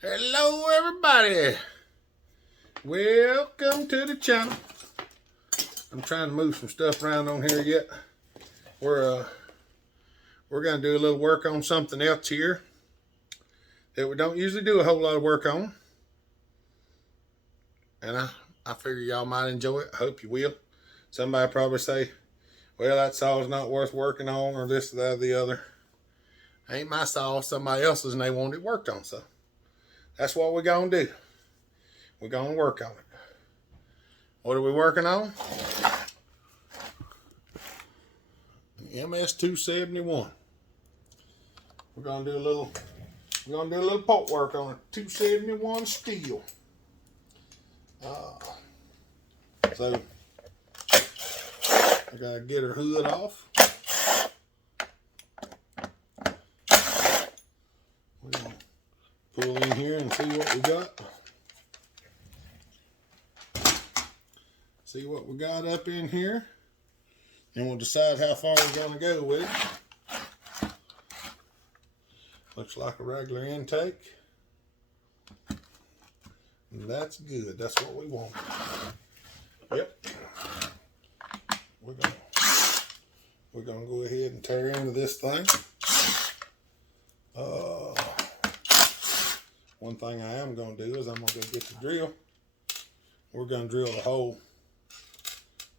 Hello everybody, welcome to the channel. I'm trying to move some stuff around on here yet. We're gonna do a little work on something else here that we don't usually do a whole lot of work on, and I figure y'all might enjoy it. I hope you will. Somebody probably say, well, that saw's not worth working on, or this, that, or the other. Ain't my saw, somebody else's, and they want it worked on. So that's what we're gonna do. We're gonna work on it. What are we working on? MS-271. We're gonna do a little port work on a 271 Stihl. So I gotta get her hood off. We're gonna pull in here and see what we got. See what we got up in here, and we'll decide how far we're gonna go with it. Looks like a regular intake. And that's good. That's what we want. Yep. We're gonna go ahead and tear into this thing. One thing I am gonna do is I'm gonna go get the drill. We're gonna drill the hole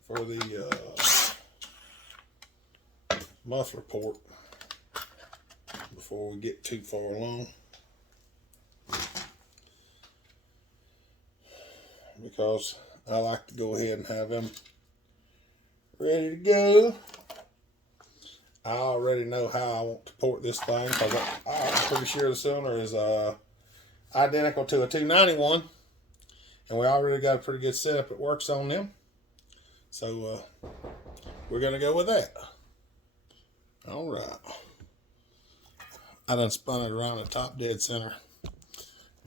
for the muffler port before we get too far along, because I like to go ahead and have them ready to go. I already know how I want to port this thing, because I'm pretty sure the cylinder is identical to a 291, and we already got a pretty good setup that works on them. So we're gonna go with that. All right. I done spun it around the top dead center. And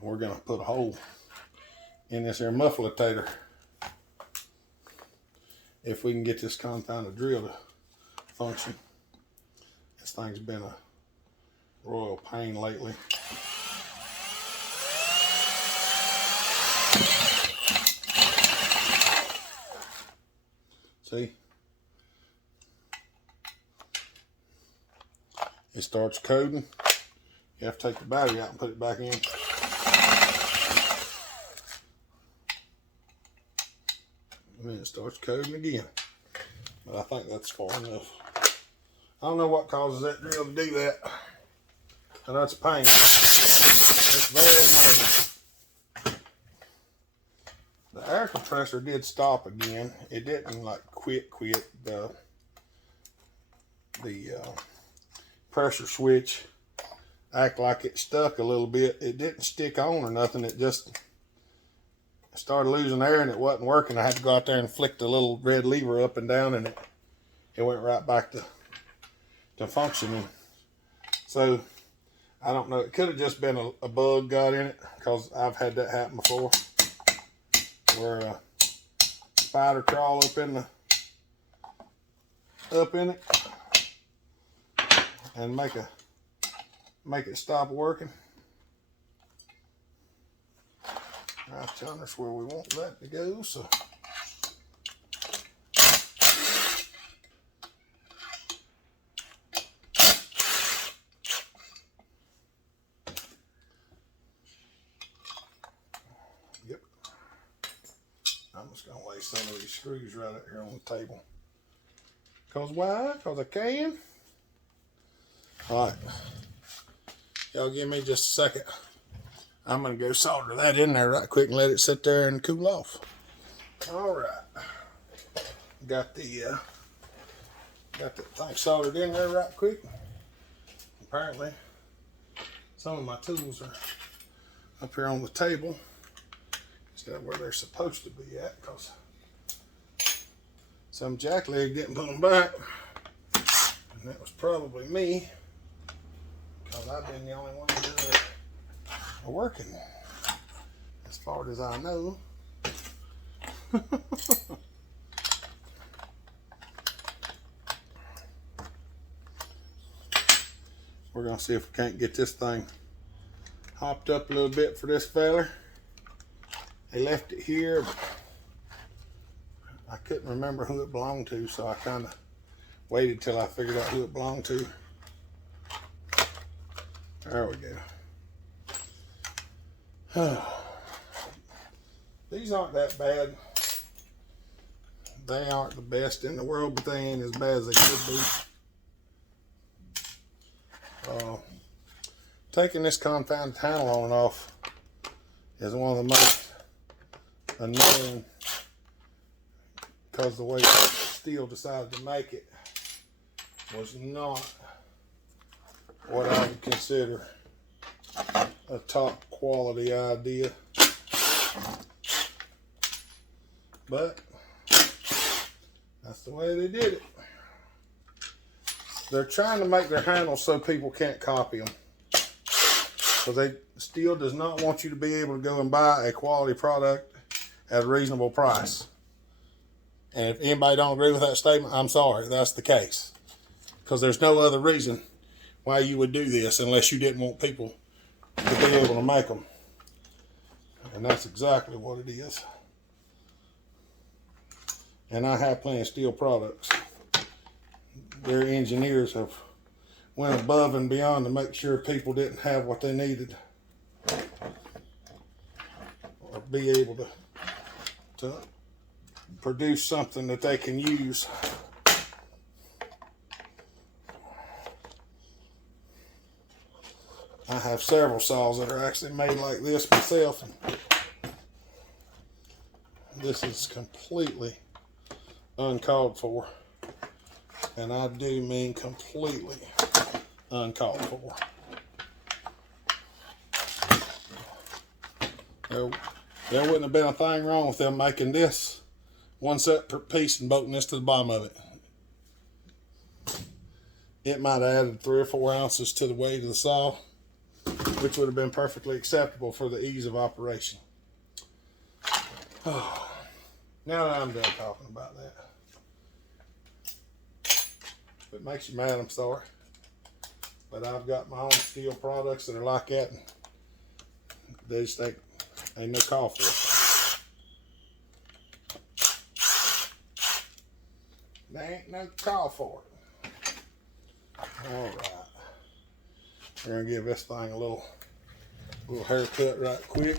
we're gonna put a hole in this here muffler. If we can get this confounded drill to function. This thing's been a royal pain lately. See? It starts coding. You have to take the battery out and put it back in. And then it starts coding again. But I think that's far enough. I don't know what causes that drill to do that. I know it's a pain. It's very annoying. The air compressor did stop again. It didn't like quit. The pressure switch act like it stuck a little bit. It didn't stick on or nothing. It just started losing air and it wasn't working. I had to go out there and flick the little red lever up and down, and it went right back to functioning. So I don't know. It could have just been a bug got in it, because I've had that happen before, where a spider crawl up in it and make it stop working. Right, telling us where we want that to go. So yep, I'm just gonna lay some of these screws right up here on the table. Cause why? Cause I can. All right, y'all give me just a second. I'm gonna go solder that in there right quick and let it sit there and cool off. All right, got the thing soldered in there right quick. Apparently, some of my tools are up here on the table instead of where they're supposed to be at, because some jackleg didn't put them back, and that was probably me, because I've been the only one to do it working, as far as I know. We're gonna see if we can't get this thing hopped up a little bit for this feller. They left it here, but I couldn't remember who it belonged to, so I kind of waited till I figured out who it belonged to. There we go. These aren't that bad. They aren't the best in the world, but they ain't as bad as they could be. Taking this confounded handle on and off is one of the most annoying, because the way Stihl decided to make it was not what I would consider a top quality idea. But that's the way they did it. They're trying to make their handles so people can't copy them. Because Stihl does not want you to be able to go and buy a quality product at a reasonable price. And if anybody don't agree with that statement, I'm sorry, that's the case. Because there's no other reason why you would do this unless you didn't want people to be able to make them. And that's exactly what it is. And I have plenty of Stihl products. Their engineers have went above and beyond to make sure people didn't have what they needed or be able to produce something that they can use. I have several saws that are actually made like this myself, and this is completely uncalled for, and I do mean completely uncalled for. There wouldn't have been a thing wrong with them making this one separate piece and bolting this to the bottom of it. It might have added 3 or 4 ounces to the weight of the saw, which would have been perfectly acceptable for the ease of operation. Oh, now that I'm done talking about that. If it makes you mad, I'm sorry. But I've got my own Stihl products that are like that, and they just ain't no call for it. There ain't no call for it. All right. We're gonna give this thing a little haircut right quick.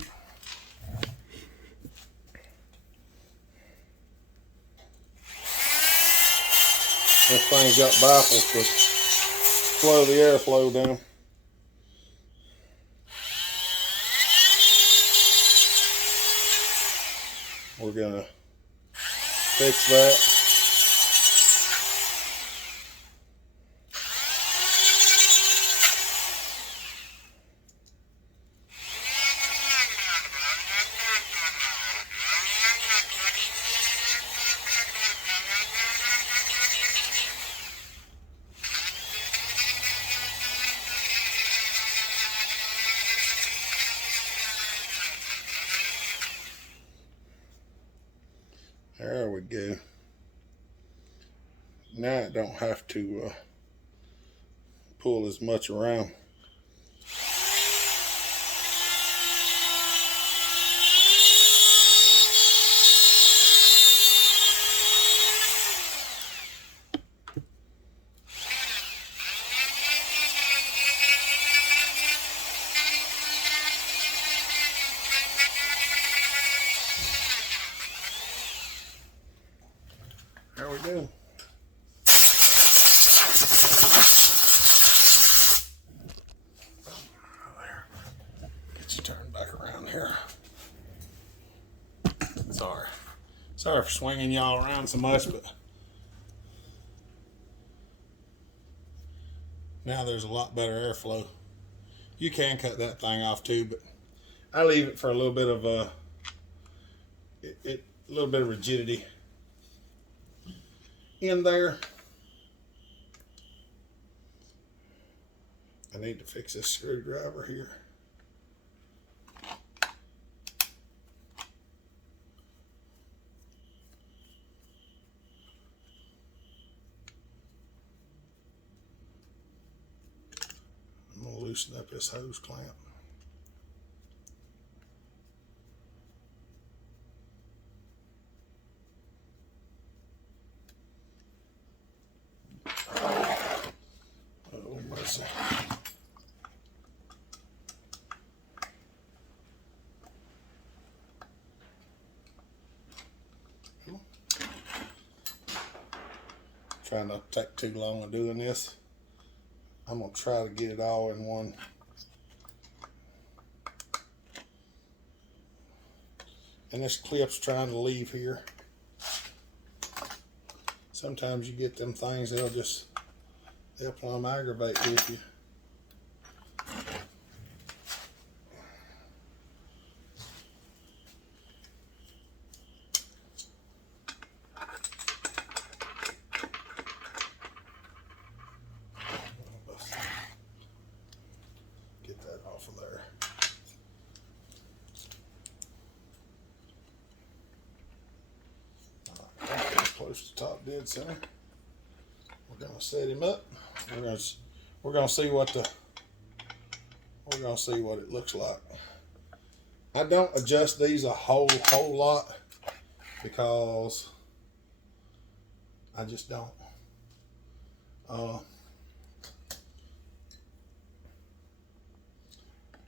This thing's got baffles to slow the airflow down. We're gonna fix that. There we go. Now it don't have to pull as much around. There we go. There. Get you turned back around here. Sorry for swinging y'all around so much, but now there's a lot better airflow. You can cut that thing off too, but I leave it for a little bit of a little bit of rigidity in there. I need to fix this screwdriver here. I'm gonna loosen up this hose clamp. trying not to take too long of doing this. I'm going to try to get it all in one. And this clip's trying to leave here. Sometimes you get them things, they'll plumb aggravate with you. Get that off of there. Close to top dead center. We're gonna set him up. We're gonna see what it looks like. I don't adjust these a whole lot because I just don't.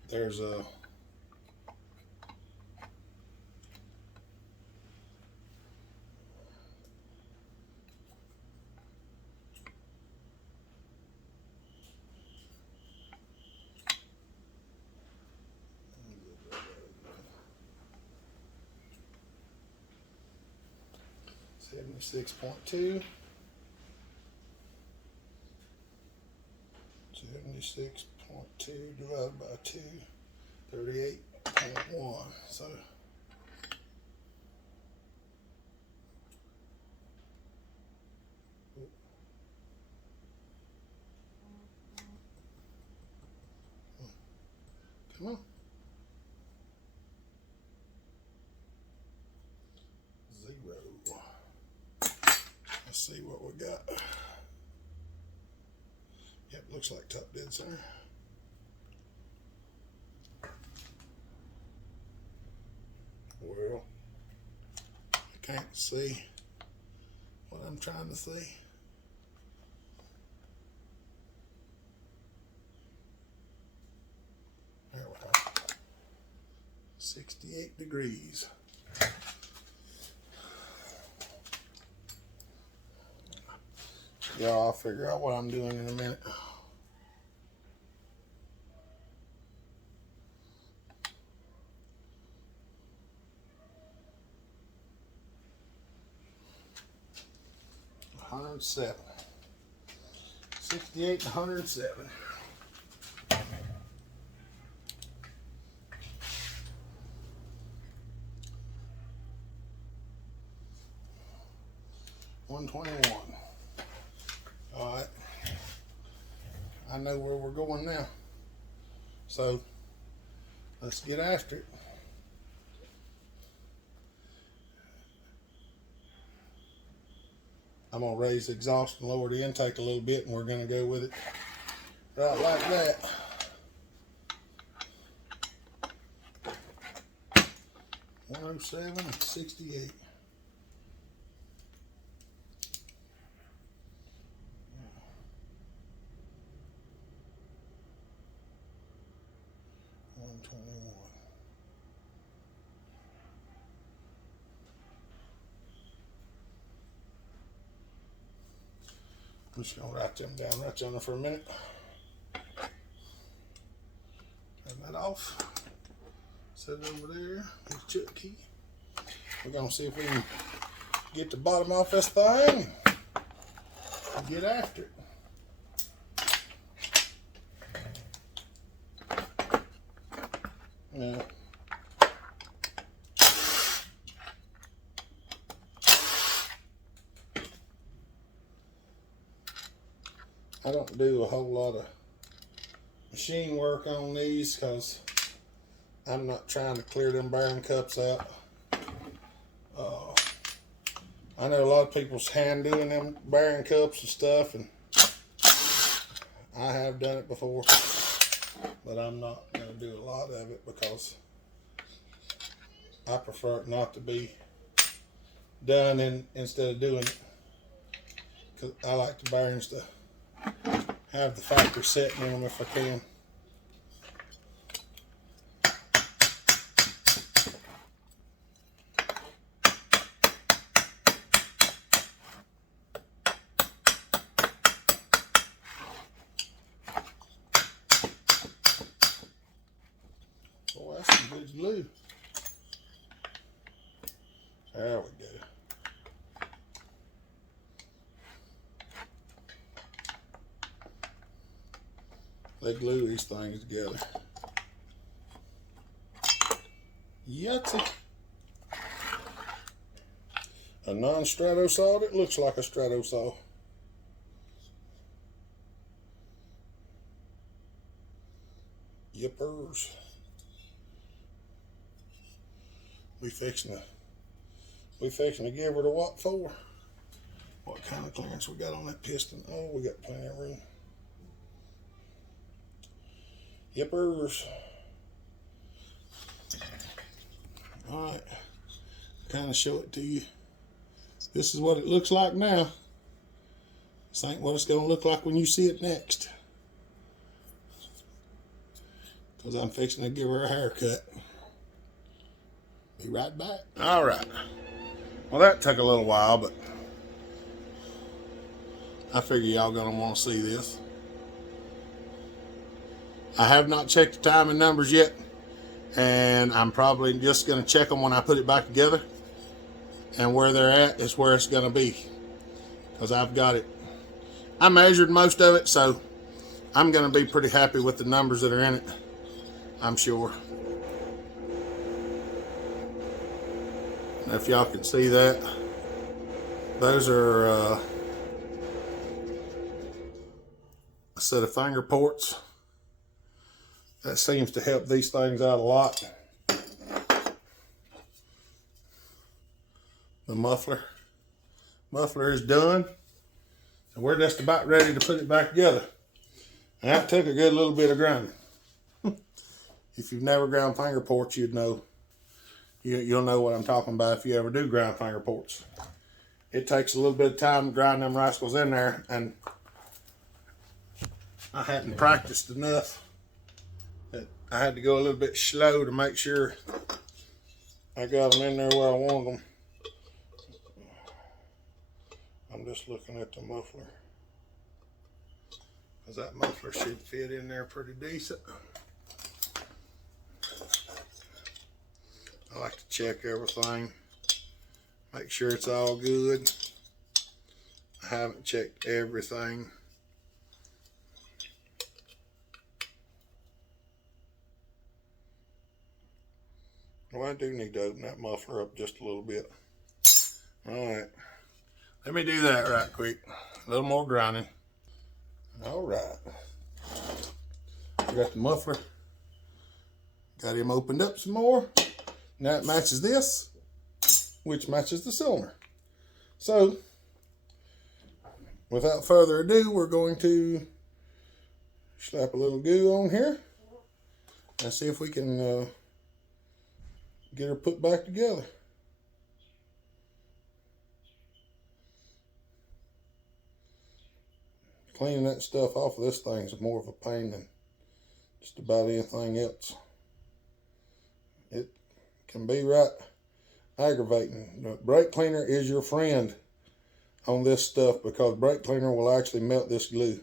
There's a .2 76.2 divided by 2, 38.1. So come on. 0. Let's see what we got. Yep, looks like top dead center. Well, I can't see what I'm trying to see. There we go. 68 degrees. Yeah, I'll figure out what I'm doing in a minute. $107. 68 and 107. $121. All right. I know where we're going now. So let's get after it. I'm going to raise the exhaust and lower the intake a little bit, and we're going to go with it right like that. $107 and 68. I'm just going to write them down right there for a minute. Turn that off. Set it over there. Hit the chuck key. We're going to see if we can get the bottom off this thing and get after it. Now, I don't do a whole lot of machine work on these because I'm not trying to clear them bearing cups out. I know a lot of people's hand doing them bearing cups and stuff, and I have done it before, but I'm not going to do a lot of it because I prefer it not to be done instead of doing it, because I like the bearings to have the factory setting in them if I can. some good glue. There we go. They glue these things together. Yahtzee. A non-strato saw that looks like a strato saw. Yippers. We fixing to give her the what for? What kind of clearance we got on that piston? Oh, we got plenty of room. Yippers. Alright. Kind of show it to you. This is what it looks like now. This ain't what it's going to look like when you see it next. Because I'm fixing to give her a haircut. Be right back. Alright. Well, that took a little while, but I figure y'all going to want to see this. I have not checked the timing numbers yet, and I'm probably just going to check them when I put it back together. And where they're at is where it's going to be, because I've got it. I measured most of it, so I'm going to be pretty happy with the numbers that are in it, I'm sure. And if y'all can see that, those are a set of finger ports. That seems to help these things out a lot. The muffler is done, and we're just about ready to put it back together. And that took a good little bit of grinding. If you've never ground finger ports, you'd know. You'll know what I'm talking about if you ever do grind finger ports. It takes a little bit of time to grind them rascals in there, and I hadn't practiced enough that I had to go a little bit slow to make sure I got them in there where I wanted them. I'm just looking at the muffler, because that muffler should fit in there pretty decent. I like to check everything, make sure it's all good. I haven't checked everything. Well, I do need to open that muffler up just a little bit. Alright. Let me do that right quick. A little more grinding. Alright. I got the muffler. Got him opened up some more. Now it matches this, which matches the cylinder. So, without further ado, we're going to slap a little goo on here and see if we can get her put back together. Cleaning that stuff off of this thing is more of a pain than just about anything else. It can be right aggravating. The brake cleaner is your friend on this stuff, because brake cleaner will actually melt this glue.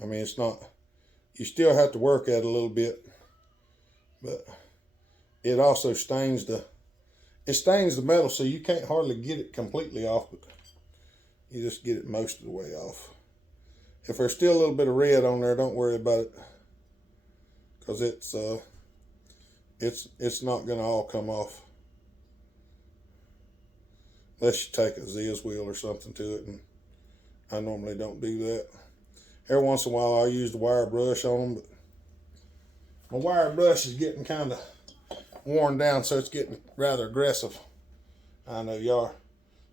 I mean, it's not, you still have to work at it a little bit, but it also stains the metal, so you can't hardly get it completely off, but you just get it most of the way off. If there's still a little bit of red on there, don't worry about it, because it's not going to all come off, unless you take a Ziz wheel or something to it, and I normally don't do that. Every once in a while I'll use the wire brush on them, but my wire brush is getting kind of worn down, so it's getting rather aggressive. I know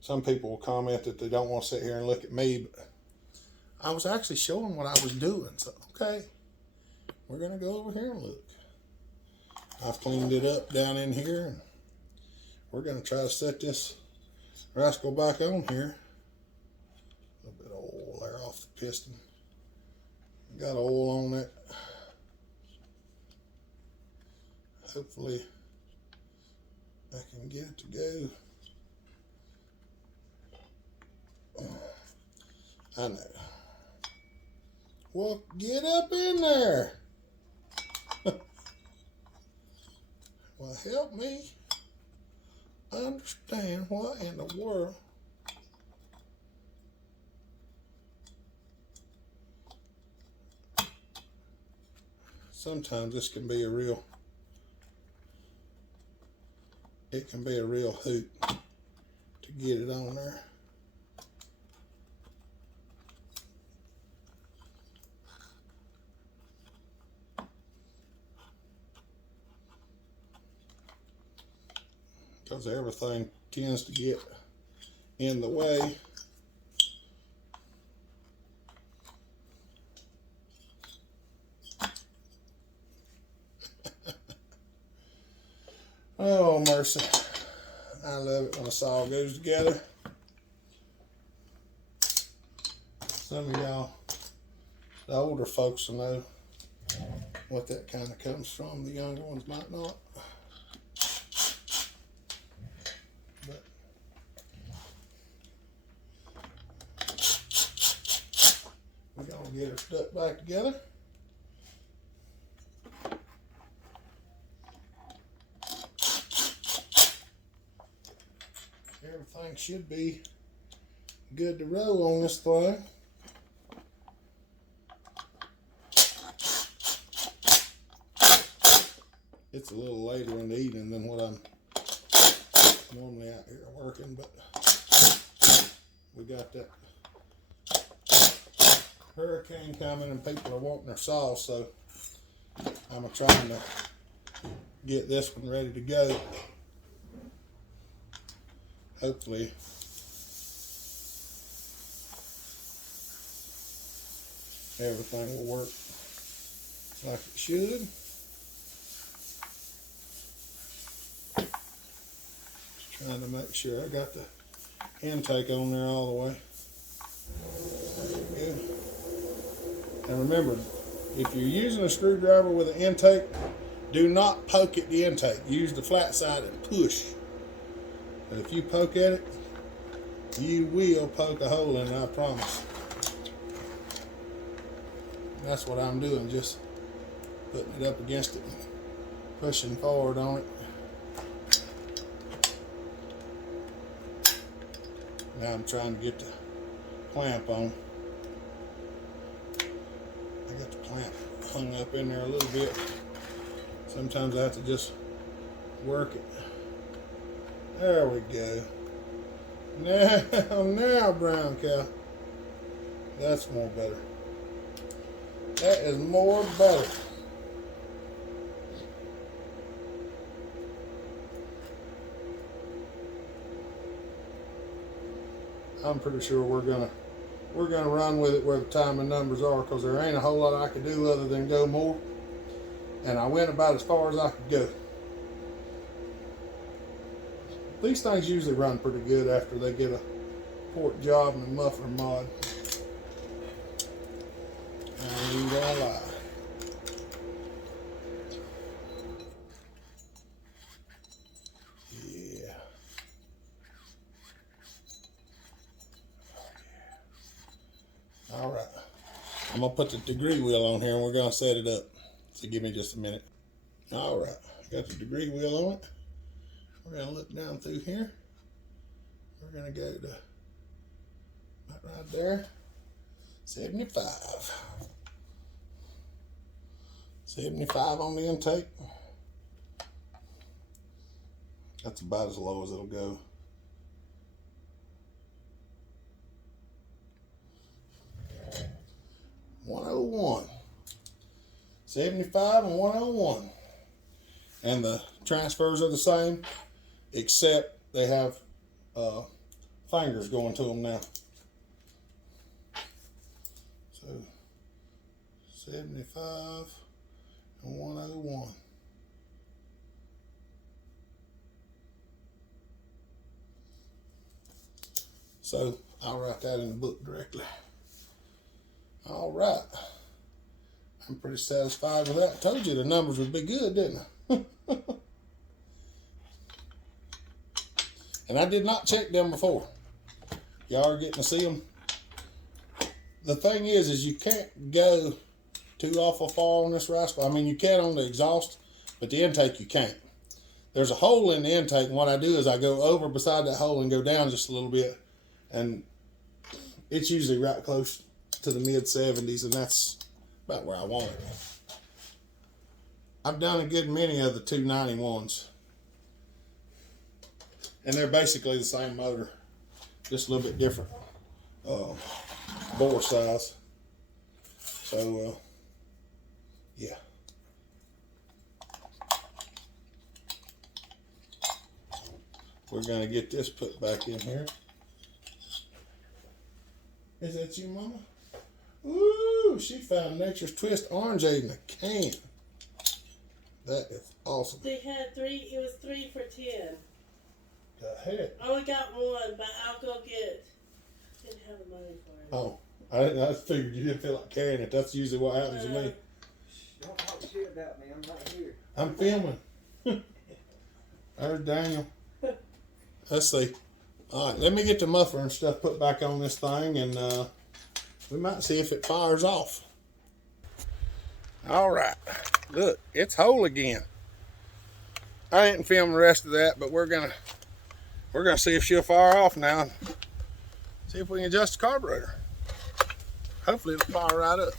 some people will comment that they don't want to sit here and look at me, but I was actually showing what I was doing. So, okay, we're going to go over here and look. I've cleaned it up down in here, and we're going to try to set this rascal back on here. A little bit of oil there off the piston. Got oil on it. Hopefully I can get it to go. I know. Well, get up in there. Well, help me understand what in the world. Sometimes this can be a real, it can be a real hoot to get it on there. Because everything tends to get in the way. Oh, mercy. I love it when this all goes together. Some of y'all, the older folks will know what that kind of comes from. The younger ones might not. But we're going to get her stuck back together. Everything should be good to roll on this thing. It's a little later in the evening than what I'm normally out here working, but we got that hurricane coming and people are wanting their saw, so I'm trying to get this one ready to go. Hopefully everything will work like it should. Just trying to make sure I got the intake on there all the way. There we go. And remember, if you're using a screwdriver with an intake, do not poke at the intake. Use the flat side and push. But if you poke at it, you will poke a hole in it, I promise. And that's what I'm doing, just putting it up against it, pushing forward on it. Now I'm trying to get the clamp on. I got the clamp hung up in there a little bit. Sometimes I have to just work it. There we go. Now, brown cow. That's more better. That is more better. I'm pretty sure we're gonna run with it where the time and numbers are, because there ain't a whole lot I could do other than go more. And I went about as far as I could go. These things usually run pretty good after they get a port job and a muffler mod. I ain't gonna lie. Yeah. All right. I'm gonna put the degree wheel on here and we're gonna set it up. So give me just a minute. All right. Got the degree wheel on it. We're going to look down through here. We're going to go to right there, 75. 75 on the intake. That's about as low as it'll go. $101. 75 and 101. And the transfers are the same, except they have fingers going to them now. So 75 and 101. So I'll write that in the book directly. All right. I'm pretty satisfied with that. I told you the numbers would be good, didn't I? And I did not check them before. Y'all are getting to see them. The thing is you can't go too awful far on this rice. I mean, you can on the exhaust, but the intake you can't. there's a hole in the intake, and what I do is I go over beside that hole and go down just a little bit, and it's usually right close to the mid-70s, and that's about where I want it. I've done a good many of the 291s, and they're basically the same motor, just a little bit different bore size. So yeah. We're going to get this put back in here. Is that you, Mama? Ooh, she found Nature's Twist orangeade in a can. That is awesome. They had 3, it was 3 for 10. The heck? I only got 1, but I'll go get, didn't have the money for it. Oh, I figured you didn't feel like carrying it. That's usually what happens to me. Don't talk shit about me, I'm not here. I'm filming. There's Daniel. Let's see. All right, let me get the muffler and stuff put back on this thing, and we might see if it fires off. All right, look, it's whole again. I didn't film the rest of that, but we're gonna see if she'll fire off now. And see if we can adjust the carburetor. Hopefully it'll fire right up.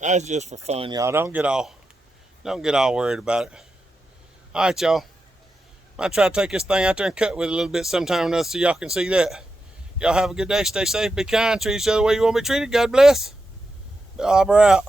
That's just for fun, y'all. Don't get all Don't get all worried about it. All right, y'all. I try to take this thing out there and cut with it a little bit sometime or another so y'all can see that. Y'all have a good day. Stay safe. Be kind. Treat each other the way you want to be treated. God bless. Barbara out.